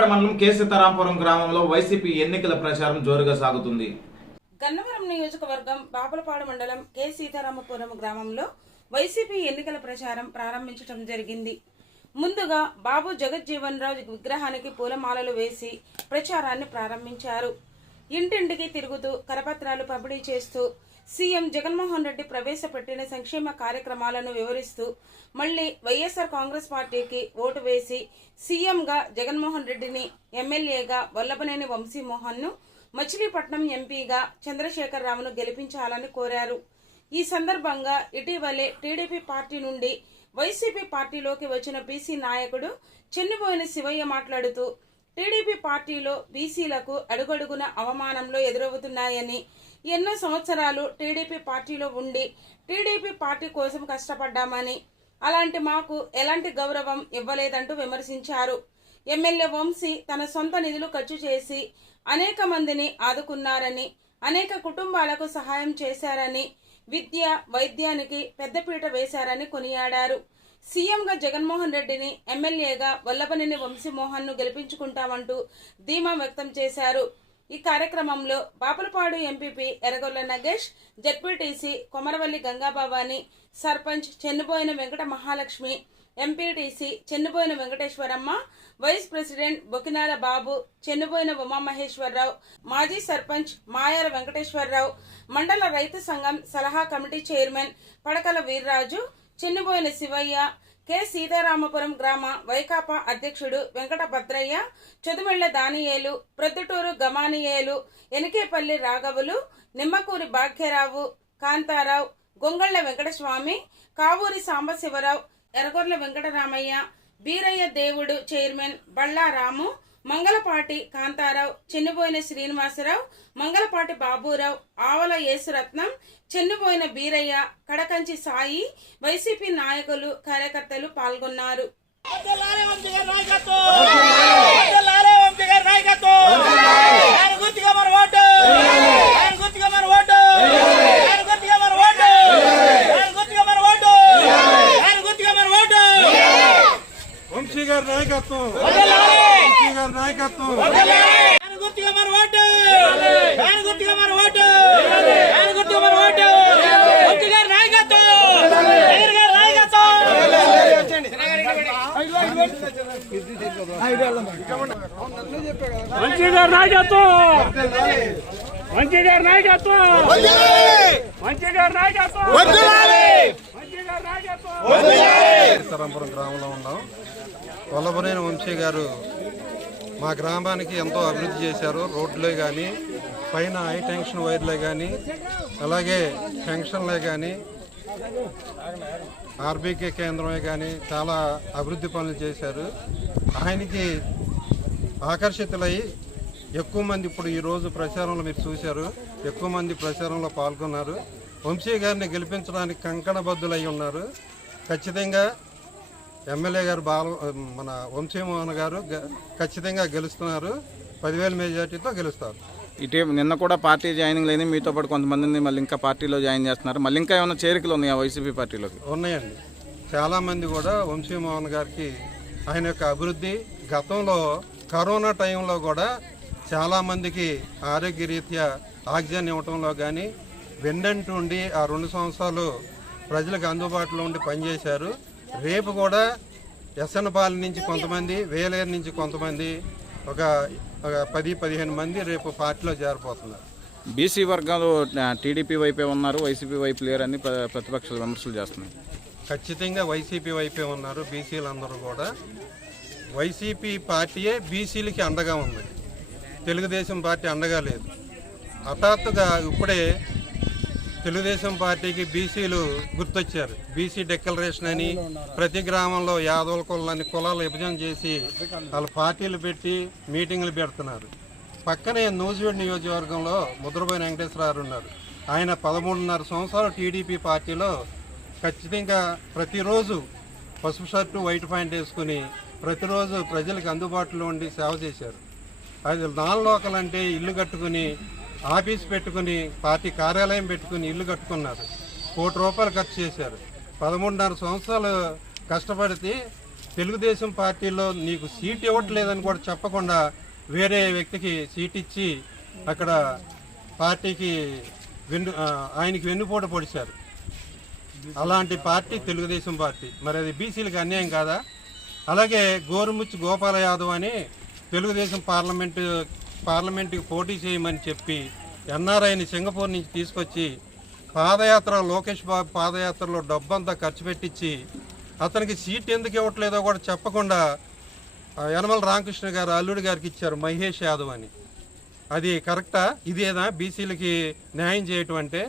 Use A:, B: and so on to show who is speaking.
A: బాపులపాడు మండలం కె సీతారాంపురం గ్రామంలో వైసీపీ ఎన్నికల ప్రచారం జోరుగా సాగుతుంది.
B: గన్నవరం నియోజకవర్గం బాపులపాడు మండలం కె సీతారామపురం గ్రామంలో వైసీపీ ఎన్నికల ప్రచారం ప్రారంభించడం జరిగింది. ముందుగా బాబు జగజ్జీవన్ రావు విగ్రహానికి పూలమాలలు వేసి ప్రచారాన్ని ప్రారంభించారు. ఇంటింటికి తిరుగుతూ కరపత్రాలు పంపిణీ చేస్తూ సీఎం జగన్మోహన్ రెడ్డి ప్రవేశపెట్టిన సంక్షేమ కార్యక్రమాలను వివరిస్తూ మళ్ళీ వైఎస్ఆర్ కాంగ్రెస్ పార్టీకి ఓటు వేసి సీఎంగా జగన్మోహన్ రెడ్డిని ఎమ్మెల్యేగా వల్లభనేని వంశీమోహన్ను మచిలీపట్నం ఎంపీగా చంద్రశేఖర్ రావును గెలిపించాలని కోరారు. ఈ సందర్భంగా ఇటీవలే టీడీపీ పార్టీ నుండి వైసీపీ పార్టీలోకి వచ్చిన బీసీ నాయకుడు చెన్నిపోయిన శివయ్య మాట్లాడుతూ టీడీపీ పార్టీలో బీసీలకు అడుగడుగున అవమానంలో ఎదురవుతున్నాయని ఎన్నో సంవత్సరాలు టీడీపీ పార్టీలో ఉండి టీడీపీ పార్టీ కోసం కష్టపడ్డామని అలాంటి మాకు ఎలాంటి గౌరవం ఇవ్వలేదంటూ విమర్శించారు. ఎమ్మెల్యే వంశీ తన సొంత నిధులు ఖర్చు చేసి అనేక మందిని ఆదుకున్నారని అనేక కుటుంబాలకు సహాయం చేశారని విద్య వైద్యానికి పెద్దపీట వేశారని కొనియాడారు. సీఎంగా జగన్మోహన్ రెడ్డిని ఎమ్మెల్యేగా వల్లభనేని వంశీమోహన్ను గెలిపించుకుంటామంటూ ధీమా వ్యక్తం చేశారు. ఈ కార్యక్రమంలో Bapulapadu MPP Eragolla Nagesh ZPTC Komaravalli గంగాబాబాని sarpanch Chennuboyina Venkata Mahalakshmi MPTC Chennuboyina Venkateswaramma vice president Bokinala Babu Chennuboyina Umamaheswararao మాజీ సర్పంచ్ మాయాల వెంకటేశ్వరరావు మండల రైతు సంఘం సలహా committee chairman Padakala Veerraju Chennuboyina Sivayya K. Seetharamapuram గ్రామ వైకాపా అధ్యక్షుడు వెంకట భద్రయ్య చదుమెళ్ళ దానియేలు ప్రొద్దుటూరు గమానియేలు ఎనికేపల్లి రాఘవులు నిమ్మకూరి భాగ్యరావు కాంతారావు గొంగళ్ళ వెంకటస్వామి కావూరి సాంబశివరావు ఎరగొర్ల వెంకటరామయ్య బీరయ్య దేవుడు చైర్మన్ బళ్ళారాము మంగళపాటి కాంతారావు చెన్నుబోయిన శ్రీనివాసరావు మంగళపాటి బాబురావు ఆవల యేసురత్నం చెన్నుబోయిన బీరయ్య కడకంచి సాయి వైసీపీ నాయకులు కార్యకర్తలు పాల్గొన్నారు
C: లారే వంశీ గారి నాయకత్వం లారే వంశీ గారి నాయకత్వం ఆయన గుర్తుగా మన ఓటు ఆయన గుర్తుగా మన ఓటు ఆయన గుర్తుగా మన ఓటు ఆయన గుర్తుగా మన ఓటు ఆయన గుర్తుగా మన ఓటు
D: వంశీ గారి నాయకత్వం వంశీ గారి నాయకత్వం
C: ఆయన గుర్తుగా మన ఓటు ఆయన గుర్తుగా మన ఓటు ఆయన గుర్తుగా మన ఓటు వంశీ గారి నాయకత్వం జగన్ గారి నాయకత్వం
E: మంచి గారి నాయకత్వం! మంచి గారి నాయకత్వం! మంచి గారి నాయకత్వం! మంచి గారి నాయకత్వం!
D: సీతారాంపురం గ్రామంలో ఉన్నాం. వల్లభనేని వంశీ గారు మా గ్రామానికి ఎంతో అభివృద్ధి చేశారు. రోడ్లే కానీ పైన హై టెన్షన్ వైర్లే కానీ అలాగే టెన్షన్లే కానీ ఆర్బీకే కేంద్రమే కానీ చాలా అభివృద్ధి పనులు చేశారు. ఆయనకి ఆకర్షితులై ఎక్కువ మంది ఇప్పుడు ఈరోజు ప్రచారంలో మీరు చూశారు. ఎక్కువ మంది ప్రచారంలో పాల్గొన్నారు. వంశీ గారిని గెలిపించడానికి కంకణబద్ధులై ఉన్నారు. ఖచ్చితంగా ఎమ్మెల్యే గారు బాల మన వంశీమోహన్ గారు ఖచ్చితంగా గెలుస్తున్నారు. పదివేల మెజార్టీతో గెలుస్తారు.
F: ఇటీ నిన్న కూడా పార్టీ జాయినింగ్ లేని మీతో పాటు కొంతమందిని మళ్ళీ ఇంకా పార్టీలో జాయిన్ చేస్తున్నారు. మళ్ళీ ఇంకా ఏమైనా చేరికలు ఉన్నాయా వైసీపీ పార్టీలోకి?
D: ఉన్నాయండి. చాలామంది కూడా వంశీమోహన్ గారికి ఆయన యొక్క అభివృద్ధి గతంలో కరోనా టైంలో కూడా చాలామందికి ఆరోగ్యరీత్యా ఆక్సిజన్ ఇవ్వటంలో కానీ వెన్నంటూ ఉండి ఆ రెండు సంవత్సరాలు ప్రజలకు అందుబాటులో ఉండి పనిచేశారు. రేపు కూడా ఎస్ఎన్పాలెం నుంచి కొంతమంది వేలేరు నుంచి కొంతమంది ఒక ఒక పది పదిహేను మంది రేపు పార్టీలో చేరిపోతున్నారు
F: బీసీ వర్గాలు టీడీపీ వైపే ఉన్నారు వైసీపీ వైపు లేరని ప్ర- ప్రతిపక్షాలు విమర్శలు చేస్తున్నాయి.
D: ఖచ్చితంగా వైసీపీ వైపే ఉన్నారు బీసీలందరూ కూడా. వైసీపీ పార్టీయే బీసీలకి అండగా ఉంది. తెలుగుదేశం పార్టీ అండగా లేదు. హఠాత్తుగా ఇప్పుడే తెలుగుదేశం పార్టీకి బీసీలు గుర్తొచ్చారు. బీసీ డిక్లరేషన్ అని ప్రతి గ్రామంలో యాదవుల కులాన్ని కులాలు విభజన చేసి వాళ్ళ పార్టీలు పెట్టి మీటింగ్లు పెడుతున్నారు. పక్కనే నూజివీడ్ నియోజకవర్గంలో ముద్రబోయిన వెంకటేశ్వరరావు ఉన్నారు. ఆయన పదమూడున్నర సంవత్సరాలు టీడీపీ పార్టీలో ఖచ్చితంగా ప్రతిరోజు పసుపు షర్టు వైట్ ప్యాంట్ వేసుకుని ప్రతిరోజు ప్రజలకు అందుబాటులో ఉండి సేవ చేశారు. అది నాన్ లోకల్ అంటే ఇల్లు కట్టుకుని ఆఫీస్ పెట్టుకుని పార్టీ కార్యాలయం పెట్టుకుని ఇల్లు కట్టుకున్నారు. కోటి రూపాయలు ఖర్చు చేశారు. పదమూడున్నర సంవత్సరాలు కష్టపడితే తెలుగుదేశం పార్టీలో నీకు సీట్ ఇవ్వట్లేదని కూడా చెప్పకుండా వేరే వ్యక్తికి సీట్ ఇచ్చి అక్కడ పార్టీకి వెన్ను ఆయనకి వెన్నుపోటు పొడిచారు. అలాంటి పార్టీ తెలుగుదేశం పార్టీ. మరి అది బీసీలకు అన్యాయం కాదా? అలాగే గోరుముచ్చి గోపాల యాదవ్ అని తెలుగుదేశం పార్లమెంటు పార్లమెంటుకి పోటీ చేయమని చెప్పి ఎన్ఆర్ఐని సింగపూర్ నుంచి తీసుకొచ్చి పాదయాత్ర లోకేష్ బాబు పాదయాత్రలో డబ్బంతా ఖర్చు పెట్టించి అతనికి సీట్ ఎందుకు ఇవ్వట్లేదో కూడా చెప్పకుండా యనమల రామకృష్ణ గారు అల్లుడి గారికి ఇచ్చారు మహేష్ యాదవ్ అని. అది కరెక్టా? ఇదేనా? బీసీలకి న్యాయం చేయటం అంటే